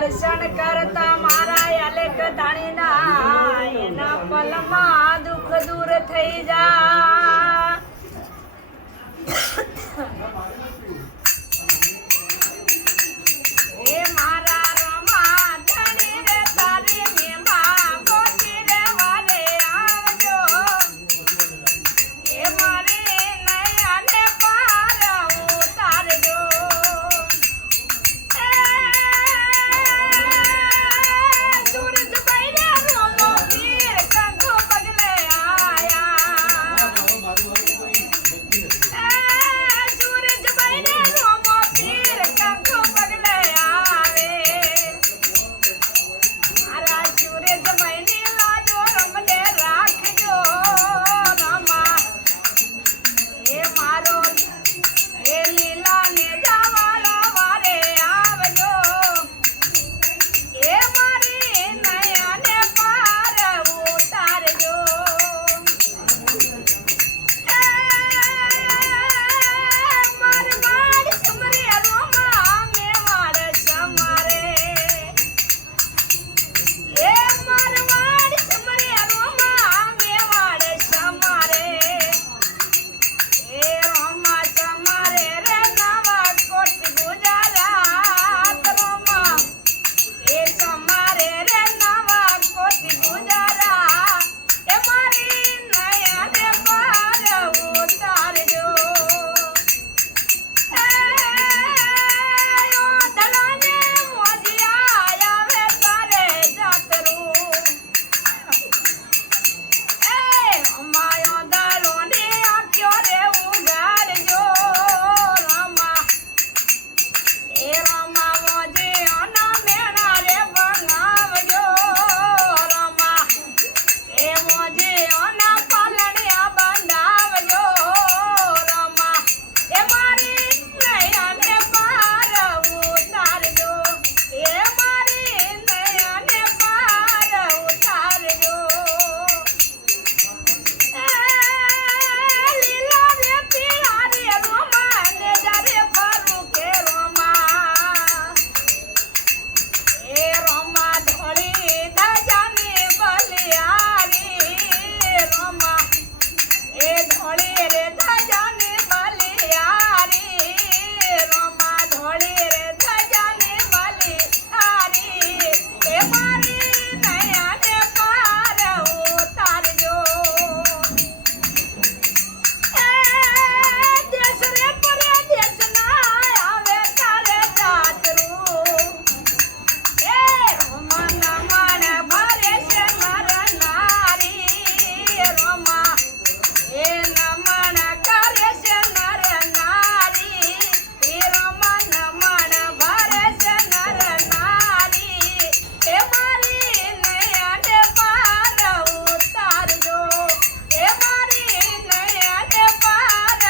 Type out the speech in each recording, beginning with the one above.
દર્શન કરતા મારા અલેક ધાણીના એના પલમાં દુઃખ દૂર થઈ જા એ મારા રમા ધણી રે તારી મેમાં ગોતી રે વારે આવજો એ મારી નયને પાર ઉતારજો સૂરજ બૈરે રોમો પીર કંગુ પગલે આયા સૂરજ બૈરે રોમો પીર કંગુ પગલે આવે મારા સૂરજ મૈની લાજો રમને રાખજો રમા એ મારો એ લીલા ને જવાળો વારે આવજો એ મારી નયને પાર ઉતારજો માર વાડ સમરે રોમા મેવાડ સમારે એ માર વાડ સમરે રોમા મેવાડ સમારે એ રોમા સમારે રે નવા કોટ ગુજરાત રોમા એ સમારે રે નવા કોટ ગુજરાત એ મારી નયને પાર ઉતારજો એ ઓ દલાને મોજિયા આવે તારે જાતરું એ અમાયો દલોને આખ્યો રે ઉગાડજો રમા એ રમા મોજિયોના મેણા રે બનાવજો રમા એ મોજિયોના પાલણિયા બંધાવજો રમા એ મારી નયને પાર ઉતારજો એ મારી નયને પાર ઉતારજો લીલા રે પીળા રે રોમા ને જારે ફરું કે રોમા એ રોમા ધોળી ધજાની બલિયારી રોમા એ ધોળી રે ધજાની બલિયારી રોમા ધોળી રે ધજાની બલિયારી એ મારી નયને પાર ઉતારજો દેશ રે પરદેશ ના આવે તારે જાતરું એ રોમા નમન ભરે છે નર નારી રોમા એ નમન કરે છે નર નારી એ રોમા નમન ભરે છે નર નારી એ મારી નયને પાર ઉતારજો એ મારી નયને પાર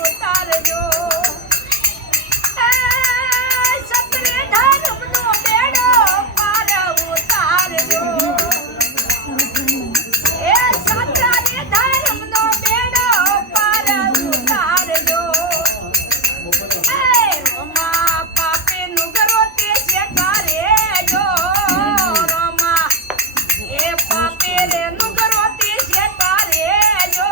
ઉતારજો સતરે ધર્મનો બેડો પાર ઉતારજો એ સતરે ધર્મનો બેડો પાર ઉતારજો એ રોમા પાપીનું ગરોતી છે કારેજો રોમા એ પાપી રે નું ગરોતી છે કારેજો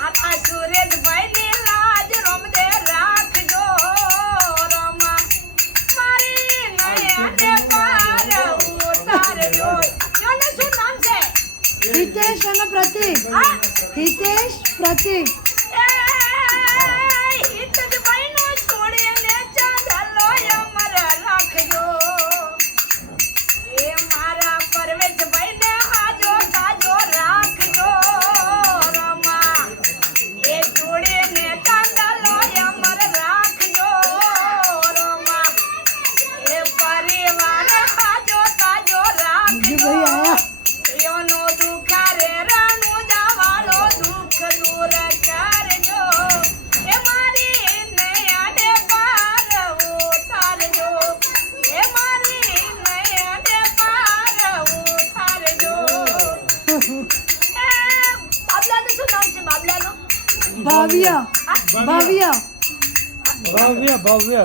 આના સુરેશભાઈની લાજ રોમને રાખજો રમા મારી નયને પાર ઉતારજો યોને શું નામ છે હિતેશ અને પ્રતીક હા હિતેશ પ્રતીક એ હિતજભાઈનો છોડીને ચાંદલો અમર રાખજો એ મારા પરવેશભાઈને હાજો તાજો રાખજો રમા એ છોડીને ચાંદલો અમર રાખજો રમા એ પરિવાર હાજો તાજો રાખજો યોનો દુખારે રાણુ જાવાળો દુઃખ દૂર કરજો એ મારી નયને પાર ઉતારજો એ મારી નયને પાર ઉતારજો એ બાબલાનું શું નામ છે બાબલાનું ભવ્ય ભવ્ય ભવ્ય ભવ્ય